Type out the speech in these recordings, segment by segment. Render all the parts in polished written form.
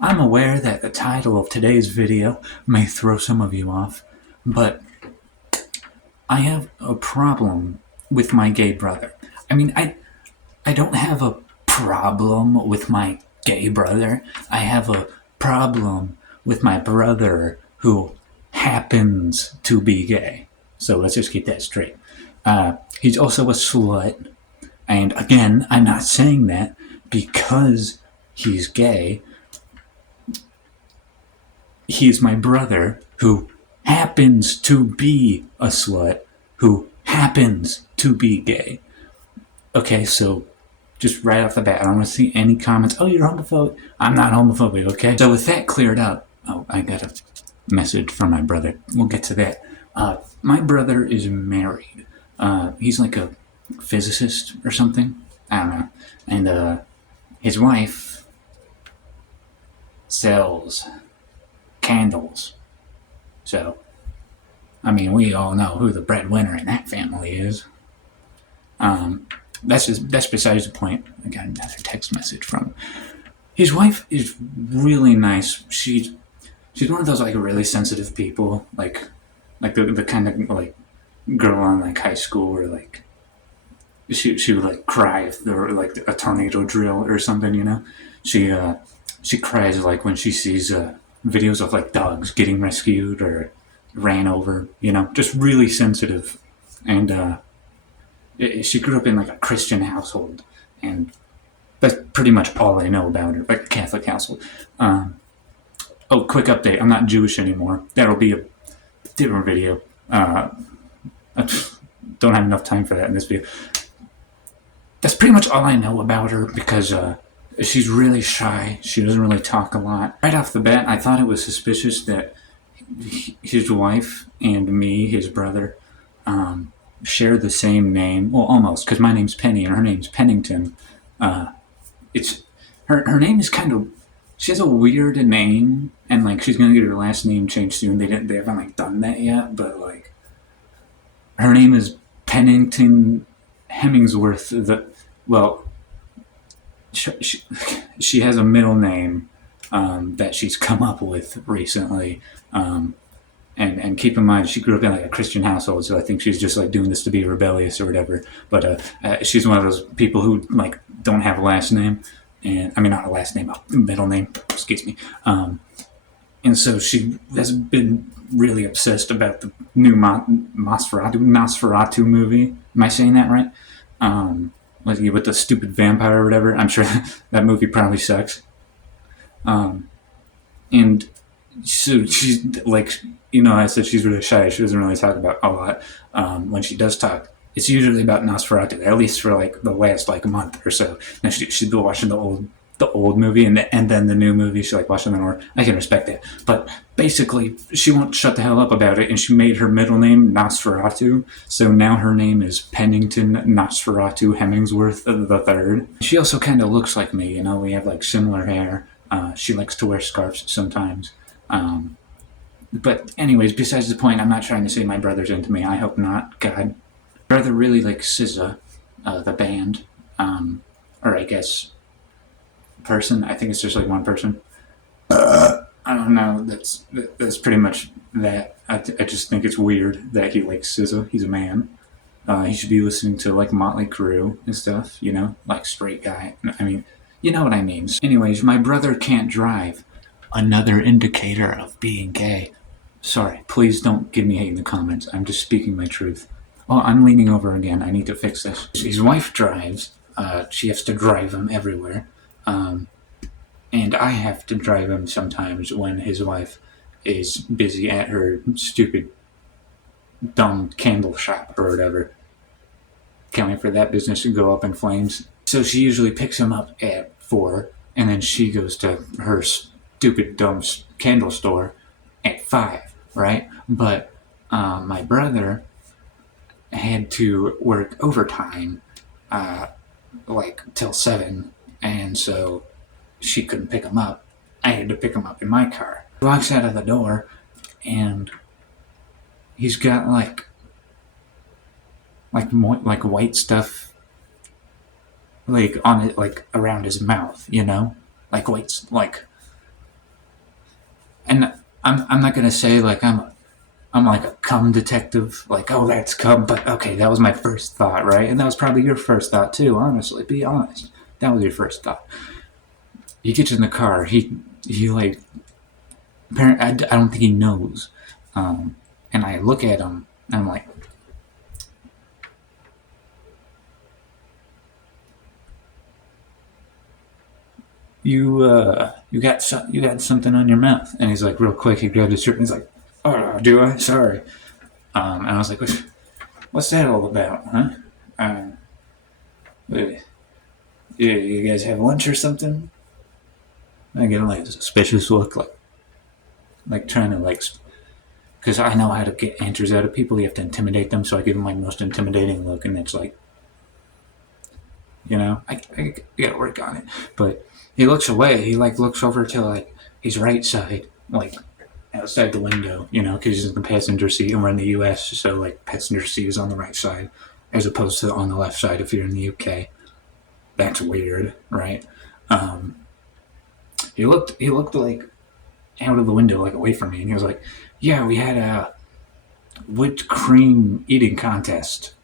I'm aware that the title of today's video may throw some of you off, but I have a problem with my gay brother. I mean, I don't have a problem with my gay brother. I have a problem with my brother who happens to be gay. So let's just keep that straight. He's also a slut. And again, I'm not saying that because he's gay. He's my brother who happens to be a slut, who happens to be gay. Okay, so just right off the bat, I don't want to see any comments. Oh, you're homophobic. I'm not homophobic, okay? So with that cleared up, oh, I got a message from my brother. We'll get to that. My brother is married. He's like a physicist or something. I don't know. And his wife sells candles. So, I mean, we all know who the breadwinner in that family is. That's besides the point. I got another text message from his wife. Is really nice. She's one of those like really sensitive people, like the kind of like girl in like high school where like she would like cry if there were like a tornado drill or something, you know. She cries like when she sees videos of like dogs getting rescued or ran over, you know, just really sensitive. And she grew up in like a Christian household, and that's pretty much all I know about her, like a Catholic household. Oh, quick update, I'm not Jewish anymore. That'll be a different video. I don't have enough time for that in this video. That's pretty much all I know about her because she's really shy. She doesn't really talk a lot. Right off the bat, I thought it was suspicious that his wife and me, his brother, share the same name. Well, almost, because my name's Penny and her name's Pennington. It's her name is kind of. She has a weird name, and like she's gonna get her last name changed soon. They haven't like done that yet, but like her name is Pennington Hemingsworth. She has a middle name that she's come up with recently. And keep in mind, she grew up in like a Christian household, so I think she's just like doing this to be rebellious or whatever. But she's one of those people who like don't have a last name, and I mean not a last name, a middle name. Excuse me. And so she has been really obsessed about the new Nosferatu movie. Am I saying that right? With the stupid vampire or whatever. I'm sure that movie probably sucks. And so she's like, you know, I said she's really shy. She doesn't really talk about a lot. When she does talk, it's usually about Nosferatu, at least for like the last like month or so. Now she's been watching the old movie and then the new movie. She like watching them, or I can respect it. But basically, she won't shut the hell up about it, and she made her middle name Nosferatu. So now her name is Pennington Nosferatu Hemingsworth III. She also kind of looks like me. You know, we have like similar hair. She likes to wear scarves sometimes. But anyways, besides the point, I'm not trying to say my brother's into me. I hope not. God. Brother really likes SZA, the band. Or I guess person. I think it's just like one person. I don't know. That's pretty much that. I just think it's weird that he likes SZA. He's a man. He should be listening to like Motley Crue and stuff, you know, like straight guy. I mean, you know what I mean. Anyways, my brother can't drive. Another indicator of being gay. Sorry, please don't give me hate in the comments. I'm just speaking my truth. Oh, I'm leaning over again. I need to fix this. His wife drives. She has to drive him everywhere. And I have to drive him sometimes when his wife is busy at her stupid, dumb candle shop or whatever. Can't wait for that business to go up in flames. So she usually picks him up at 4, and then she goes to her stupid, dumb candle store at 5, right? But my brother had to work overtime like till 7, and so she couldn't pick him up. I had to pick him up in my car. He walks out of the door, and he's got like white stuff like on it, like around his mouth, you know, like white, like And I'm not gonna say like I'm like a cum detective, like, oh, that's cum, but okay, that was my first thought, right? And that was probably your first thought too, honestly. Be honest. That was your first thought. He gets in the car, he like, apparently, I don't think he knows. And I look at him, and I'm like, you got something on your mouth. And he's like, real quick, he grabbed his shirt, and he's like, oh, do I? Sorry. And I was like, what's that all about, huh? Uh, you guys have lunch or something? I get like a suspicious look, like trying to like, because I know how to get answers out of people. You have to intimidate them, so I give him my most intimidating look, and it's like, I gotta work on it. But he looks away. He like looks over to like his right side, like outside the window, because he's in the passenger seat, and we're in the U.S., so like passenger seat is on the right side, as opposed to on the left side if you're in the U.K. That's weird, right? Um, he looked like out of the window, like away from me, and he was like, "Yeah, we had a whipped cream eating contest."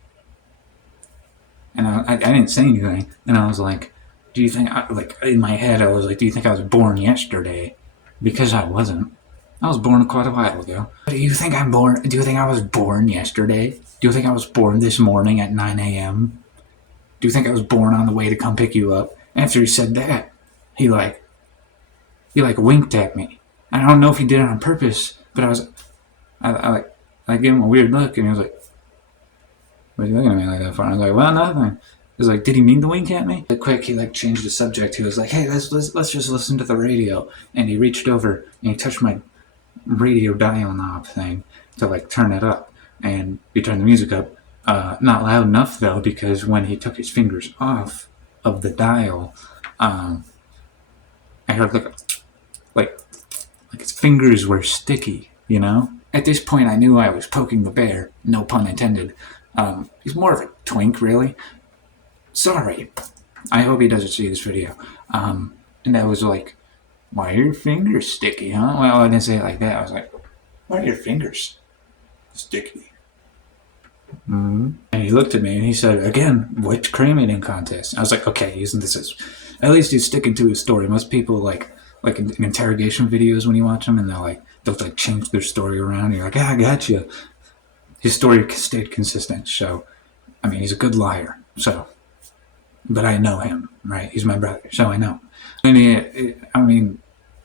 And I didn't say anything, and I was like, "Do you think?" Like in my head, I was like, "Do you think I was born yesterday?" Because I wasn't. I was born quite a while ago. Do you think I'm born? Do you think I was born yesterday? Do you think I was born this morning at 9 a.m.? Do you think I was born on the way to come pick you up? After he said that, he like winked at me. I don't know if he did it on purpose, but I gave him a weird look, and he was like, "What are you looking at me like that for?" I was like, "Well, nothing." He was like, "Did he mean to wink at me?" But quick, he like changed the subject. He was like, "Hey, let's just listen to the radio." And he reached over and he touched my radio dial knob thing to like turn it up, and he turned the music up. Not loud enough though, because when he took his fingers off of the dial, I heard like his fingers were sticky. At this point, I knew I was poking the bear. No pun intended. He's more of a twink, really. Sorry. I hope he doesn't see this video. And I was like, "Why are your fingers sticky, huh?" Well, I didn't say it like that. I was like, "Why are your fingers sticky?" Mm-hmm. And he looked at me and he said, "Again, whipped cream eating contest." I was like, "Okay, isn't this as..." At least he's sticking to his story. Most people like in interrogation videos when you watch them, and they'll like change their story around. And you're like, "Ah, I got you." His story stayed consistent. So, I mean, he's a good liar. So, but I know him, right? He's my brother, so I know. And and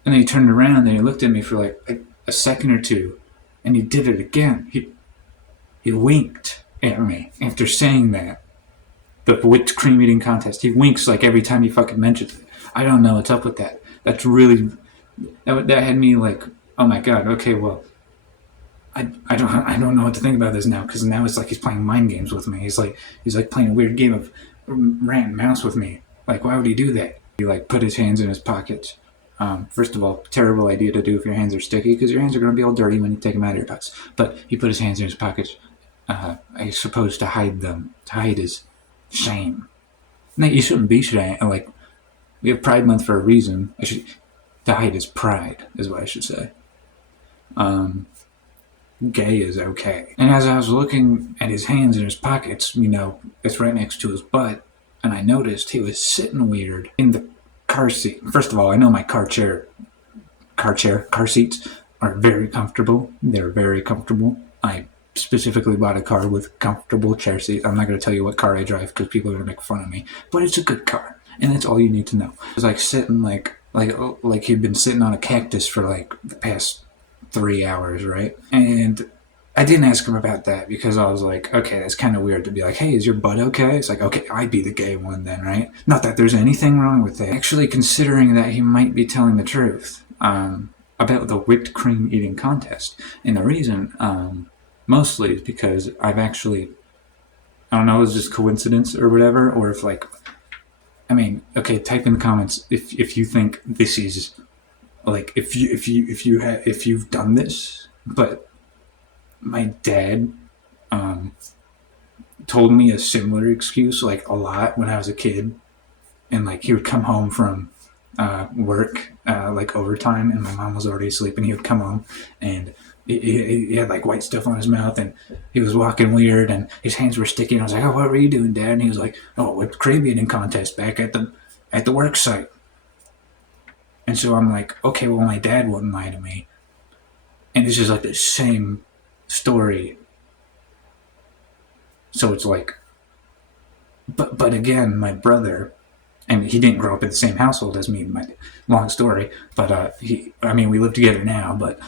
then he turned around and he looked at me for like a second or two, and he did it again. He winked at me after saying that. The whipped cream eating contest. He winks like every time he fucking mentions it. I don't know what's up with that. That's really... That had me like, oh my god, okay, well, I don't know what to think about this now, because now it's like he's playing mind games with me. He's like playing a weird game of rat and mouse with me. Like, why would he do that? He like put his hands in his pockets. First of all, terrible idea to do if your hands are sticky, because your hands are going to be all dirty when you take them out of your butts. But he put his hands in his pockets, I suppose, to hide them, to hide his shame. No, you shouldn't be shame. Like, we have Pride Month for a reason. To hide his pride is what I should say. Gay is okay. And as I was looking at his hands in his pockets, it's right next to his butt, and I noticed he was sitting weird in the car seat. First of all, I know my car seats are very comfortable. They're very comfortable. I specifically bought a car with comfortable chair seats. I'm not going to tell you what car I drive because people are going to make fun of me, but it's a good car, and that's all you need to know. It was like sitting like he'd been sitting on a cactus for like the past 3 hours, right? And I didn't ask him about that because I was like, okay, that's kind of weird to be like, "Hey, is your butt okay?" It's like, okay, I'd be the gay one then, right? Not that there's anything wrong with that. Actually, considering that he might be telling the truth about the whipped cream eating contest. And the reason, mostly, is because I've actually, I don't know, it's just coincidence or whatever, or if like, I mean, okay, type in the comments if you think this is like, if you've done this. But my dad told me a similar excuse like a lot when I was a kid, and like he would come home from work like overtime, and my mom was already asleep, and he would come home and he had like white stuff on his mouth, and he was walking weird, and his hands were sticky. And I was like, "Oh, what were you doing, Dad?" And he was like, "Oh, whipped cream eating contest back at the work site." And so I'm like, "Okay, well, my dad wouldn't lie to me," and it's just like the same story. So it's like, but again, my brother, and he didn't grow up in the same household as me. My long story, but I mean, we live together now. But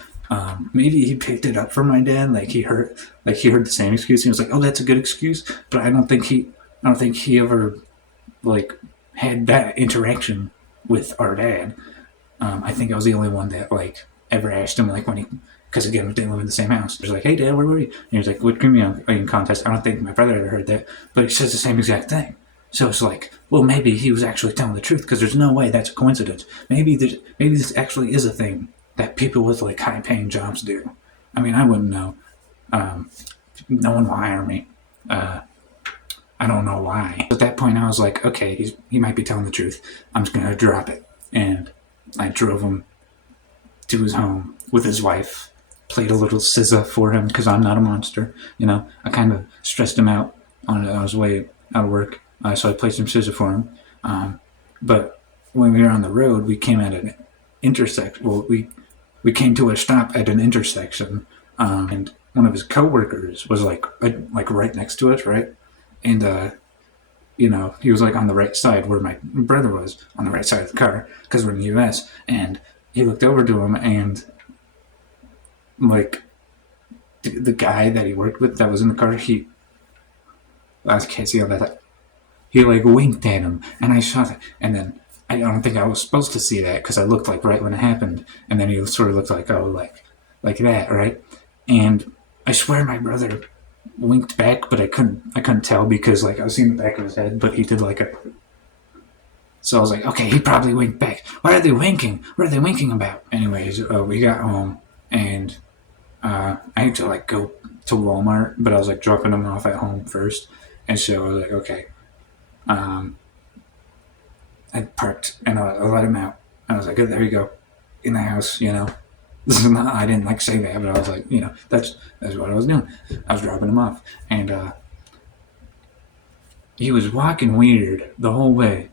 maybe he picked it up from my dad. Like he heard the same excuse. He was like, "Oh, that's a good excuse," but I don't think he ever like had that interaction with our dad. I think I was the only one that like ever asked him like when he, because again we didn't live in the same house. He was like, "Hey Dad, where were you?" And he was like, "What cream eating contest?" I don't think my brother ever heard that, but he says the same exact thing. So it's like, well, maybe he was actually telling the truth because there's no way that's a coincidence. Maybe this actually is a thing that people with like high paying jobs do. I mean, I wouldn't know. Um, no one will hire me. I don't know why. At that point, I was like, okay, he might be telling the truth. I'm just gonna drop it, and I drove him to his home with his wife. Played a little SZA for him because I'm not a monster. You know, I kind of stressed him out on his way out of work, so I played some SZA for him. But when we were on the road, we came at an intersection. Well, we came to a stop at an intersection, and one of his coworkers was like right next to us, right? And you know, he was like on the right side where my brother was on the right side of the car because we're in the U.S. And he looked over to him, and like the guy that he worked with that was in the car, I can't see how that. He like winked at him, and I saw that, and then I don't think I was supposed to see that because I looked like right when it happened, and then he sort of looked like, oh, like that, right? And I swear my brother winked back, but I couldn't tell because like I was seeing the back of his head, but he did like a. So I was like, okay, he probably winked back. Why are they winking? What are they winking about? Anyways, we got home, and I had to like go to Walmart, but I was like dropping them off at home first, and so I was like, okay. Um, I parked and I let him out. I was like, oh, there you go, in the house, you know. This is not. I didn't like say that, but I was like, you know, that's what I was doing. I was dropping him off, and he was walking weird the whole way.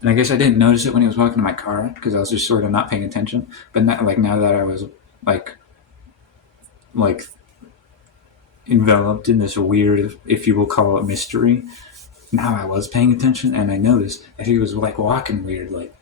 And I guess I didn't notice it when he was walking to my car because I was just sort of not paying attention. But not, like now that I was like like enveloped in this weird, if you will call it mystery, now I was paying attention and I noticed that he was like walking weird, like.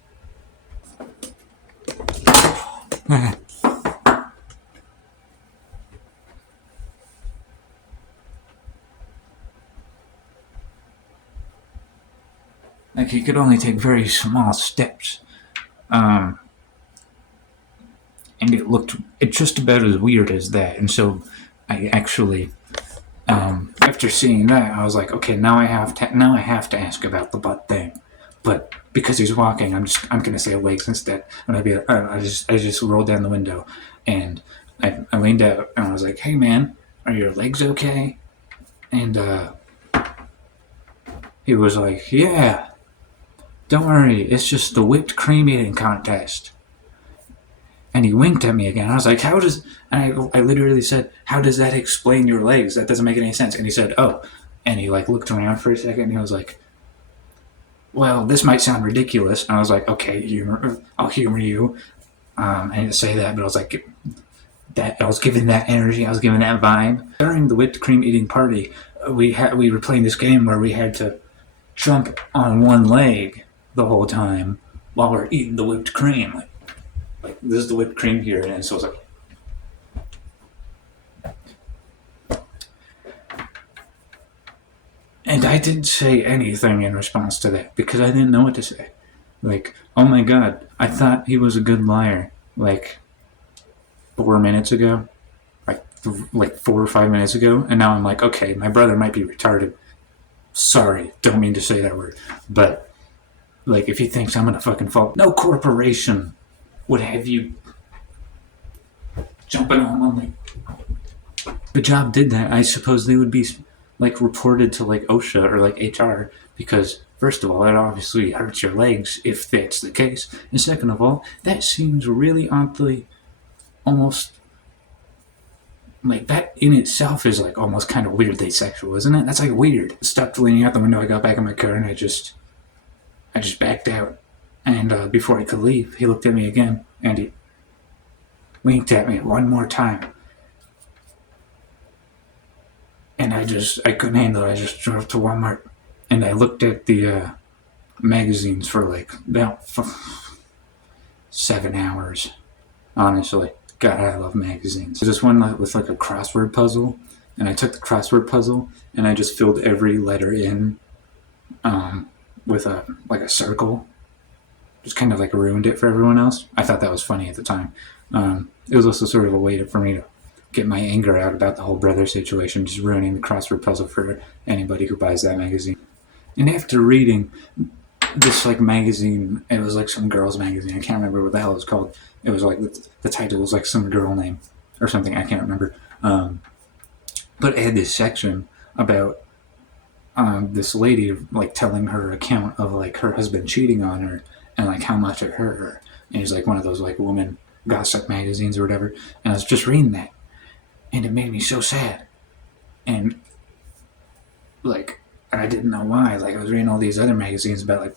Like he could only take very small steps. Um, and it just about as weird as that. And so I actually, after seeing that, I was like, okay, now I have to ask about the butt thing. But because he's walking, I'm gonna say legs instead. And I just rolled down the window, and I leaned out and I was like, hey man, are your legs okay? And he was like, yeah, don't worry, it's just the whipped cream eating contest. And he winked at me again. I was like, how does, and I literally said, how does that explain your legs? That doesn't make any sense. And he said, oh, and he like looked around for a second and he was like, well, this might sound ridiculous. And I was like, okay, I'll humor you. I didn't say that, but I was like, that I was giving that energy, I was giving that vibe. During the whipped cream eating party, we were playing this game where we had to jump on one leg the whole time while we're eating the whipped cream. Like this is the whipped cream here, and so it's like. And I didn't say anything in response to that because I didn't know what to say. Like, oh my god, I thought he was a good liar. Like 4 minutes ago, like 4 or 5 minutes ago, and now I'm like, okay, my brother might be retarded. Sorry, don't mean to say that word, but like if he thinks I'm gonna fucking fall, no corporation would have you jumping on one leg. The job did that. I suppose they would be like reported to like OSHA or like HR because First of all, it obviously hurts your legs if that's the case. And second of all, that seems really oddly, almost like that in itself is like almost kind of weirdly sexual, isn't it? That's like weird. Stopped leaning out the window. I got back in my car and I just backed out. And before I could leave, he looked at me again and he winked at me one more time. And I couldn't handle it. I just drove to Walmart and I looked at the magazines for like about 7 hours. Honestly, God, I love magazines. There's this one with like a crossword puzzle, and I took the crossword puzzle and I just filled every letter in with a circle. Just kind of like ruined it for everyone else. I thought that was funny at the time. It was also sort of a way for me to get my anger out about the whole brother situation, just ruining the crossword puzzle for anybody who buys that magazine. And after reading this like magazine, it was like some girl's magazine. I can't remember what the hell it was called. It was like the title was like some girl name or something. I can't remember. But it had this section about this lady like telling her account of like her husband cheating on her and like how much it hurt her. And it's like one of those like woman gossip magazines or whatever. And I was just reading that, and it made me so sad. And like I didn't know why. Like I was reading all these other magazines about like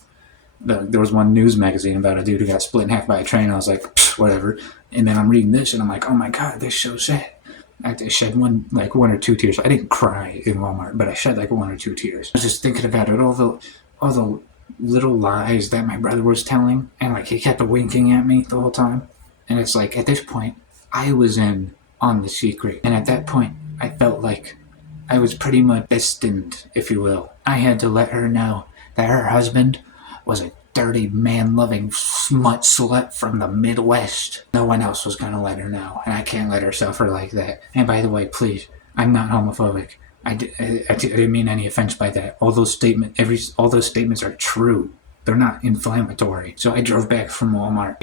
there was one news magazine about a dude who got split in half by a train. I was like, whatever. And then I'm reading this and I'm like, oh my God, this is so sad. I shed one or two tears. I didn't cry in Walmart, but I shed like one or two tears. I was just thinking about it, all the little lies that my brother was telling, and like he kept winking at me the whole time. And it's like at this point, I was in on the secret, and at that point, I felt like I was pretty much destined, if you will. I had to let her know that her husband was a dirty, man-loving smut slut from the Midwest. No one else was going to let her know, and I can't let her suffer like that. And by the way, please, I'm not homophobic. I didn't mean any offense by that. All those statements are true. They're not inflammatory. So I drove back from Walmart,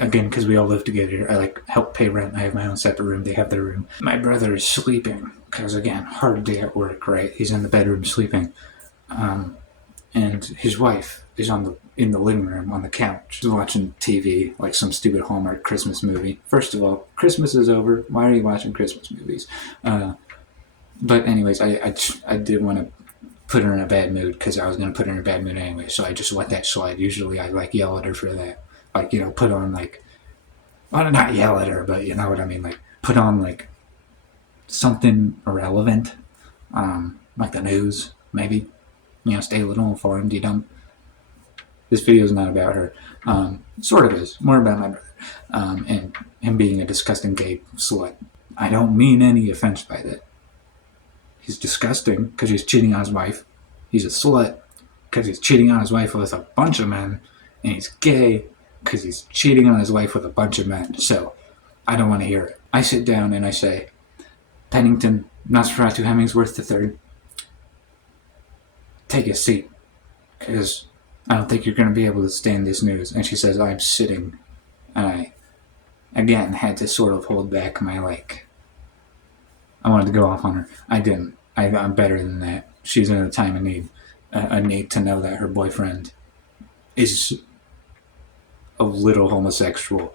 again, because we all live together. I help pay rent. I have my own separate room. They have their room. My brother is sleeping because, again, hard day at work, right? He's in the bedroom sleeping. And his wife is in the living room on the couch watching TV, like some stupid Hallmark Christmas movie. First of all, Christmas is over. Why are you watching Christmas movies? But anyways, I did want to put her in a bad mood because I was going to put her in a bad mood anyway, so I just let that slide. Usually I yell at her for that. Put on well, not yell at her, but you know what I mean, put on something irrelevant, like the news, maybe. Stay a little informed, This video is not about her. Sort of is. More about my brother. And him being a disgusting gay slut. I don't mean any offense by that. He's disgusting because he's cheating on his wife. He's a slut because he's cheating on his wife with a bunch of men. And he's gay because he's cheating on his wife with a bunch of men. So, I don't want to hear it. I sit down and I say, Pennington Nosferatu Hemmingsworth III, take a seat, because I don't think you're going to be able to stand this news. And she says, I'm sitting. And I, again, had to sort of hold back my, I wanted to go off on her. I didn't. I'm better than that. She's in a time of need. A need to know that her boyfriend is a little homosexual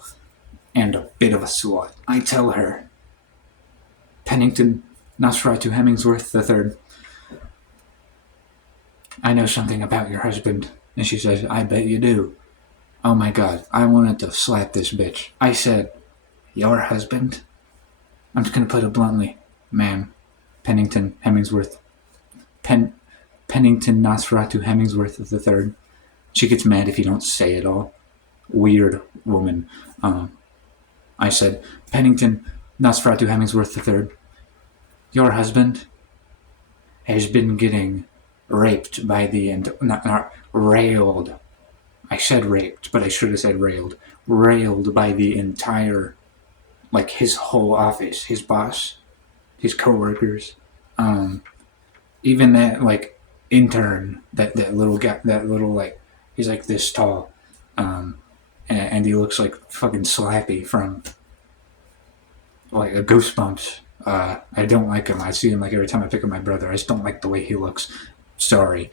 and a bit of a slut. I tell her, Pennington Nosferatu Hemmingsworth III, I know something about your husband. And she says, I bet you do. Oh my God, I wanted to slap this bitch. I said, your husband? I'm just going to put it bluntly. Ma'am, Pennington Hemmingsworth. Pennington Nosferatu Hemmingsworth III. She gets mad if you don't say it all. Weird woman. I said, Pennington Nosferatu Hemmingsworth III, your husband has been getting raped by not railed. I said raped, but I should have said railed. Railed by the entire, his whole office, his boss, his coworkers, even that intern, that little guy, he's this tall, and he looks like fucking Slappy from a Goosebumps. I don't like him. I see him every time I pick up my brother. I just don't like the way he looks. Sorry.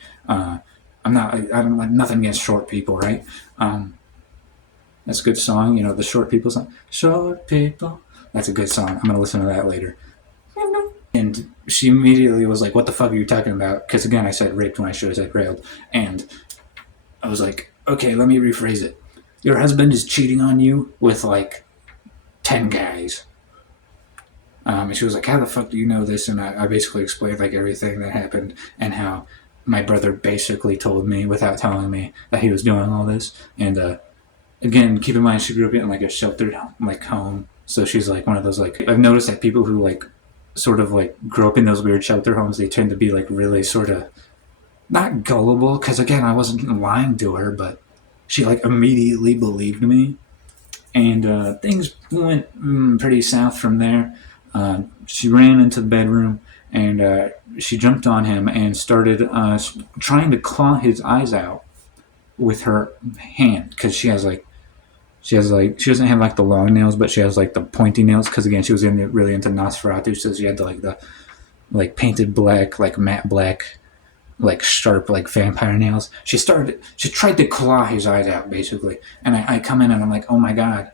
I don't like nothing against short people, right? Um, that's a good song. You know, the short people song. Short people. That's a good song. I'm gonna listen to that later. And she immediately was like, "What the fuck are you talking about?" Because again, I said raped when I should have said railed. And I was like, "Okay, let me rephrase it. Your husband is cheating on you with like 10 guys." And she was like, "How the fuck do you know this?" And I basically explained like everything that happened and how my brother basically told me without telling me that he was doing all this. And again, keep in mind she grew up in like a sheltered like home, so she's like one of those like I've noticed that people who like sort of like grow up in those weird shelter homes, they tend to be like really sort of not gullible. Because again, I wasn't lying to her, but she like immediately believed me, and things went pretty south from there. She ran into the bedroom and she jumped on him and started trying to claw his eyes out with her hand because she doesn't have like the long nails, but she has like the pointy nails because again she was really into Nosferatu, so she had the like painted black, like matte black, like sharp like vampire nails. She tried to claw his eyes out basically, and I come in and I'm like, oh my god,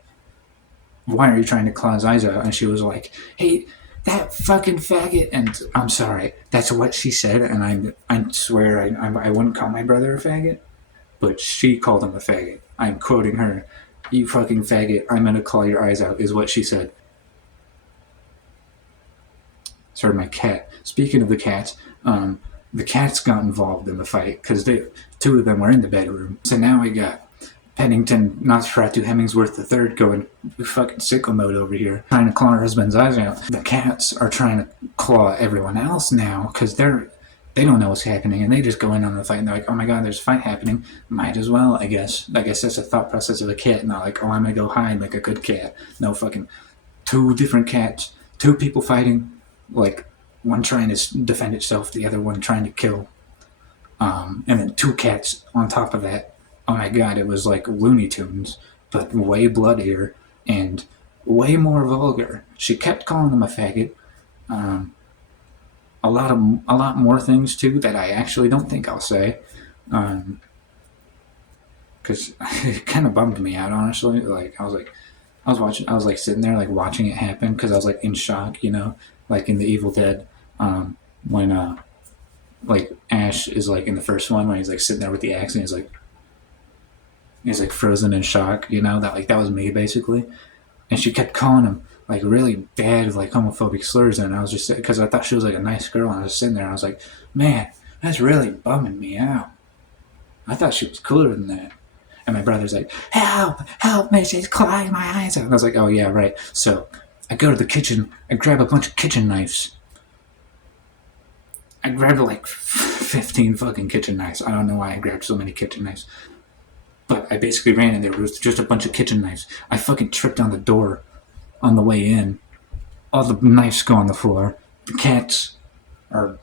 why are you trying to claw his eyes out? And she was like, hey, that fucking faggot. And I'm sorry, that's what she said, and I swear I wouldn't call my brother a faggot, but she called him a faggot. I'm quoting her. You fucking faggot, I'm gonna claw your eyes out, is what she said. Sorry, my cat. Speaking of the cats got involved in the fight because two of them were in the bedroom. So now we got Pennington Nosferatu Hemmingsworth III going fucking sicko mode over here, trying to claw her husband's eyes out. The cats are trying to claw everyone else now because they don't know what's happening, and they just go in on the fight and they're like, oh my god, there's a fight happening. Might as well, I guess. I guess that's the thought process of a cat, not like, oh, I'm gonna go hide like a good cat. No, fucking two different cats, two people fighting, like one trying to defend itself, the other one trying to kill. And then two cats on top of that. Oh my god, it was like Looney Tunes, but way bloodier and way more vulgar. She kept calling him a faggot. Um, a lot more things too that I actually don't think I'll say, because it kind of bummed me out honestly. Like I was like sitting there like watching it happen because I was like in shock, you know, like in the Evil Dead, when like Ash is like in the first one when he's like sitting there with the axe and he's like frozen in shock, you know, that was me basically. And she kept calling him like really bad like homophobic slurs, and I was just because I thought she was like a nice girl, and I was sitting there and I was like, man, that's really bumming me out. I thought she was cooler than that. And my brother's like, help me, she's clawing my eyes out. And I was like, oh yeah, right. So I go to the kitchen, I grab a bunch of kitchen knives. I grabbed like 15 fucking kitchen knives. I don't know why I grabbed so many kitchen knives. But I basically ran in there with just a bunch of kitchen knives. I fucking tripped on the door on the way in. All the knives go on the floor. The cats are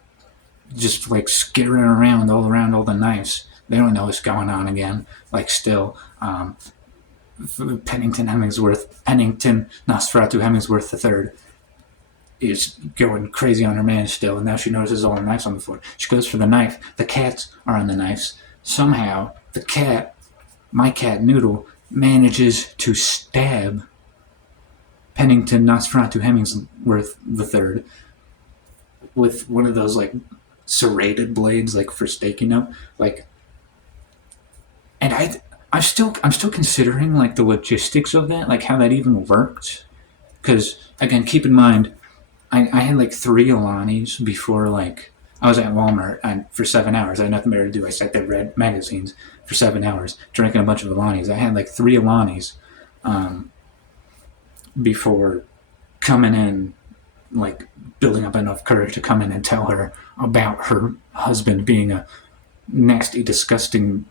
just like skittering around all the knives. They don't know what's going on again. Like still, Pennington Nosferatu Hemmingsworth III is going crazy on her man still, and now she notices all the knives on the floor. She goes for the knife. The cats are on the knives. Somehow, my cat Noodle, manages to stab Pennington Nosferatu Hemmingsworth III with one of those like serrated blades, like for staking up, like. And I'm still considering like the logistics of that, like how that even worked. Because again, keep in mind, I had like 3 Alanis before like I was at Walmart and for 7 hours. I had nothing better to do. I sat there read magazines for 7 hours, drinking a bunch of Alanis. I had like 3 Alanis before coming in, like building up enough courage to come in and tell her about her husband being a nasty, disgusting,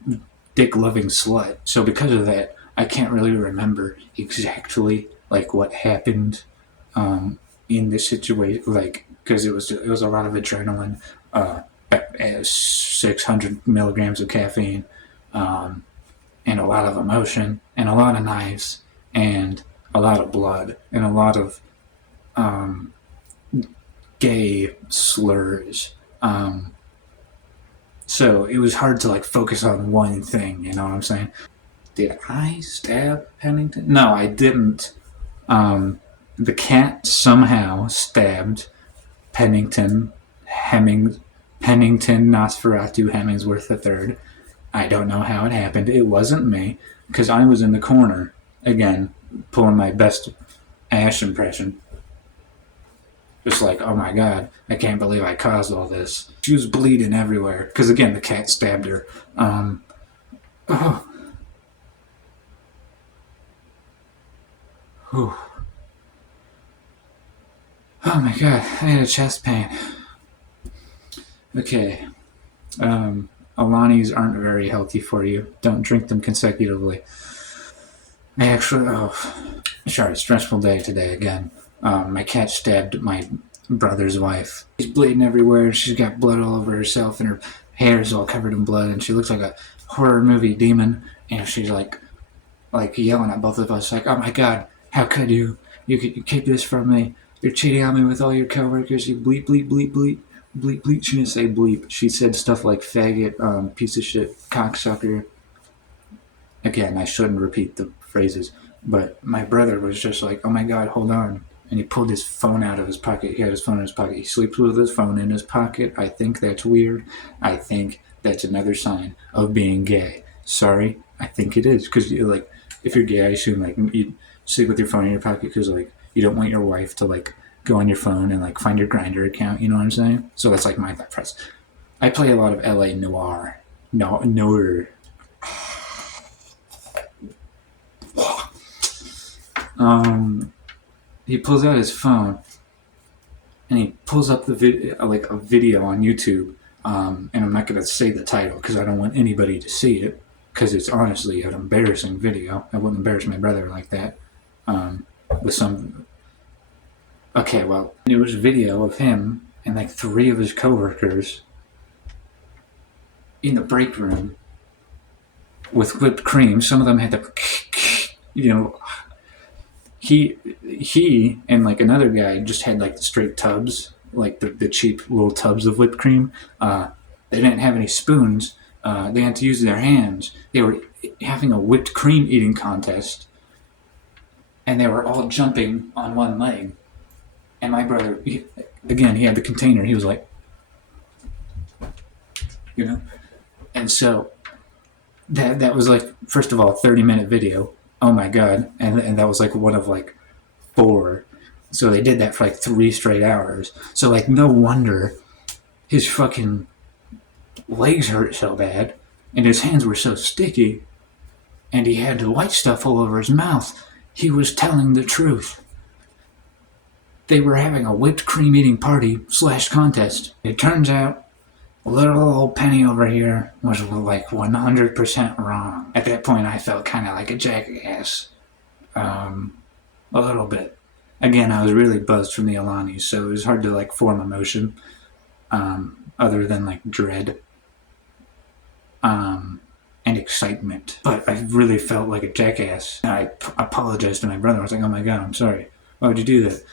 dick-loving slut. So because of that, I can't really remember exactly like what happened in this situation, like because it was a lot of adrenaline, 600 milligrams of caffeine, and a lot of emotion, and a lot of knives, and a lot of blood, and a lot of gay slurs. So it was hard to like focus on one thing. You know what I'm saying? Did I stab Pennington? No, I didn't. The cat somehow stabbed Pennington Hemmings Pennington Nosferatu Hemmingsworth III. I don't know how it happened. It wasn't me because I was in the corner again, pulling my best Ash impression. Just like, oh my god, I can't believe I caused all this. She was bleeding everywhere because again, the cat stabbed her. Oh, whew. Oh my god, I had a chest pain. Okay, Alanis aren't very healthy for you. Don't drink them consecutively. I actually, sorry, stressful day today again. My cat stabbed my brother's wife. She's bleeding everywhere. She's got blood all over herself, and her hair is all covered in blood, and she looks like a horror movie demon. And she's like yelling at both of us, like, "Oh my god, how could you? You keep this from me. You're cheating on me with all your coworkers. You bleep, bleep, bleep, bleep, bleep, bleep." She didn't say bleep. She said stuff like faggot, piece of shit, cocksucker. Again, I shouldn't repeat the phrases, but my brother was just like, "Oh my god, hold on." And he pulled his phone out of his pocket. He had his phone in his pocket. He sleeps with his phone in his pocket. I think that's weird. I think that's another sign of being gay. Sorry, I think it is. Because, like, if you're gay, I assume, like, you sleep with your phone in your pocket because, like, you don't want your wife to, like, go on your phone and, like, find your Grindr account. You know what I'm saying? So that's, like, my thought process. I play a lot of LA Noir. No, Noir. He pulls out his phone and he pulls up the video, like a video on YouTube. And I'm not going to say the title because I don't want anybody to see it because it's honestly an embarrassing video. I wouldn't embarrass my brother like that. With some. Okay, well, it was a video of him and like 3 of his coworkers in the break room with whipped cream. Some of them had the, you know, he and like another guy just had like the straight tubs, like the cheap little tubs of whipped cream. They didn't have any spoons. They had to use their hands. They were having a whipped cream eating contest, and they were all jumping on one leg. And my brother, again, he had the container. He was like, you know, and so that was like, first of all, 30-minute video. Oh my god, and that was like one of like 4. So they did that for like 3 straight hours. So like no wonder his fucking legs hurt so bad, and his hands were so sticky, and he had the white stuff all over his mouth. He was telling the truth. They were having a whipped cream eating party / contest. It turns out little old Penny over here was like 100% wrong. At that point, I felt kind of like a jackass. A little bit. Again, I was really buzzed from the Alanis, so it was hard to like form emotion other than like dread and excitement. But I really felt like a jackass. And I apologized to my brother. I was like, "Oh my god, I'm sorry. Why would you do that?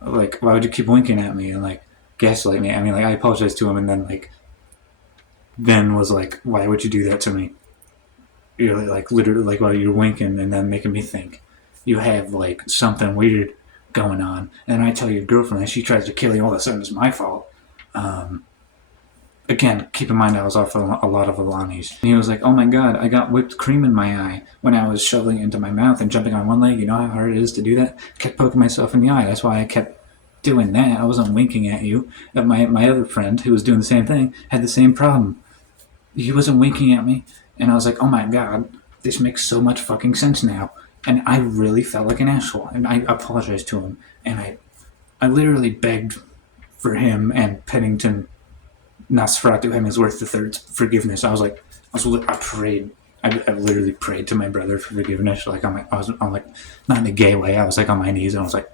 Like, why would you keep winking at me and like gaslight me?" I mean, like, I apologized to him, and then was like, "Why would you do that to me? You're like literally like while you're winking and then making me think you have like something weird going on." And I tell your girlfriend that she tries to kill you, all of a sudden it's my fault. Again, keep in mind I was off a lot of Alanis. And he was like, "Oh my god, I got whipped cream in my eye when I was shoveling it into my mouth and jumping on one leg. You know how hard it is to do that?" I kept poking myself in the eye. That's why I kept doing that. I wasn't winking at you. My other friend who was doing the same thing had the same problem. He wasn't winking at me. And I was like, "Oh my god, this makes so much fucking sense now." And I really felt like an asshole. And I apologized to him. And I literally begged for him and Pennington Nosferatu Hemmingsworth III's forgiveness. I prayed. I literally prayed to my brother for forgiveness. Like I was like, not in a gay way. I was like on my knees and I was like,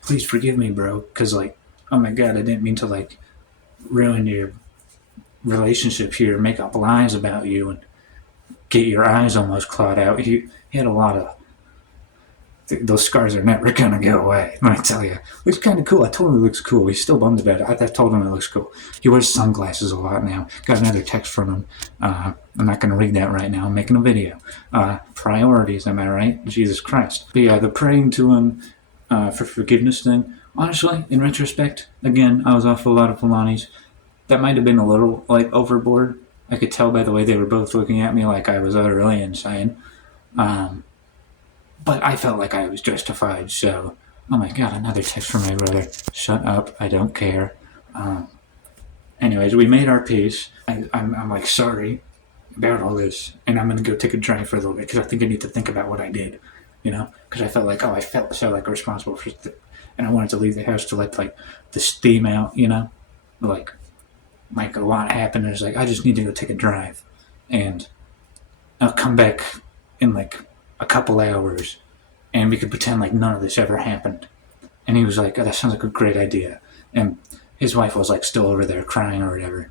"Please forgive me, bro." Because like, oh my god, I didn't mean to like ruin your relationship here, make up lies about you, and get your eyes almost clawed out. He had a lot of those scars are never gonna go away. Let me tell you, looks kind of cool. I told him it looks cool. He's still bummed about it. I told him it looks cool. He wears sunglasses a lot now. Got another text from him. I'm not gonna read that right now. I'm making a video. Priorities, am I right? Jesus Christ. But yeah, the praying to him for forgiveness thing. Honestly, in retrospect, again, I was off a lot of Pilates. That might have been a little like overboard. I could tell by the way they were both looking at me like I was utterly insane. But I felt like I was justified, so, oh my god, another text from my brother. Shut up, I don't care. Anyways, we made our peace. I'm like, sorry about all this, and I'm gonna go take a drive for a little bit, because I think I need to think about what I did, because I felt like, I felt so, like, responsible for and I wanted to leave the house to let, like, the steam out, like a lot happened, and it's like, I just need to go take a drive, and I'll come back in, like, a couple hours, and we could pretend like none of this ever happened. And he was like, oh, that sounds like a great idea. And his wife was like still over there crying or whatever.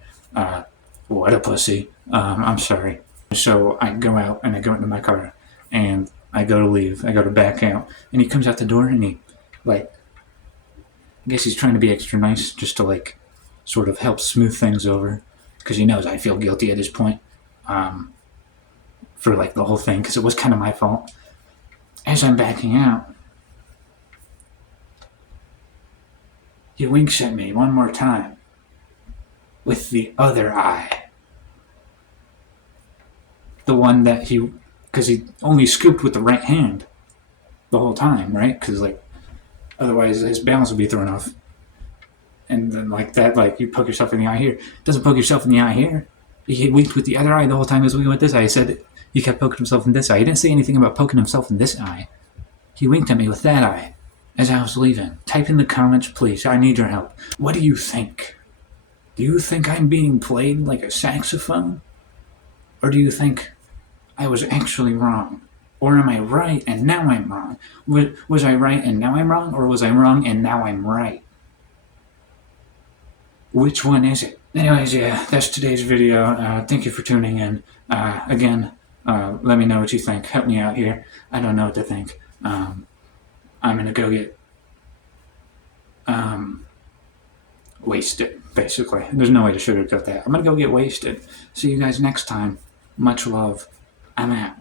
What a pussy. I'm sorry. So I go out and I go into my car and I go to leave. I go to back out, and he comes out the door and he, like, I guess he's trying to be extra nice just to, like, sort of help smooth things over, because he knows I feel guilty at this point. For, like, the whole thing, because it was kind of my fault. As I'm backing out, he winks at me one more time with the other eye. The one that because he only scooped with the right hand the whole time, right? Because, like, otherwise his balance would be thrown off. And then, like, that, like, you poke yourself in the eye here. Doesn't poke yourself in the eye here. He winked with the other eye the whole time he was winking with this eye. He said he kept poking himself in this eye. He didn't say anything about poking himself in this eye. He winked at me with that eye as I was leaving. Type in the comments, please. I need your help. What do you think? Do you think I'm being played like a saxophone? Or do you think I was actually wrong? Or am I right and now I'm wrong? Was I right and now I'm wrong? Or was I wrong and now I'm right? Which one is it? Anyways, yeah, that's today's video. Thank you for tuning in. Again, let me know what you think. Help me out here. I don't know what to think. I'm gonna go get wasted, basically. There's no way to sugarcoat that. I'm gonna go get wasted. See you guys next time. Much love. I'm out.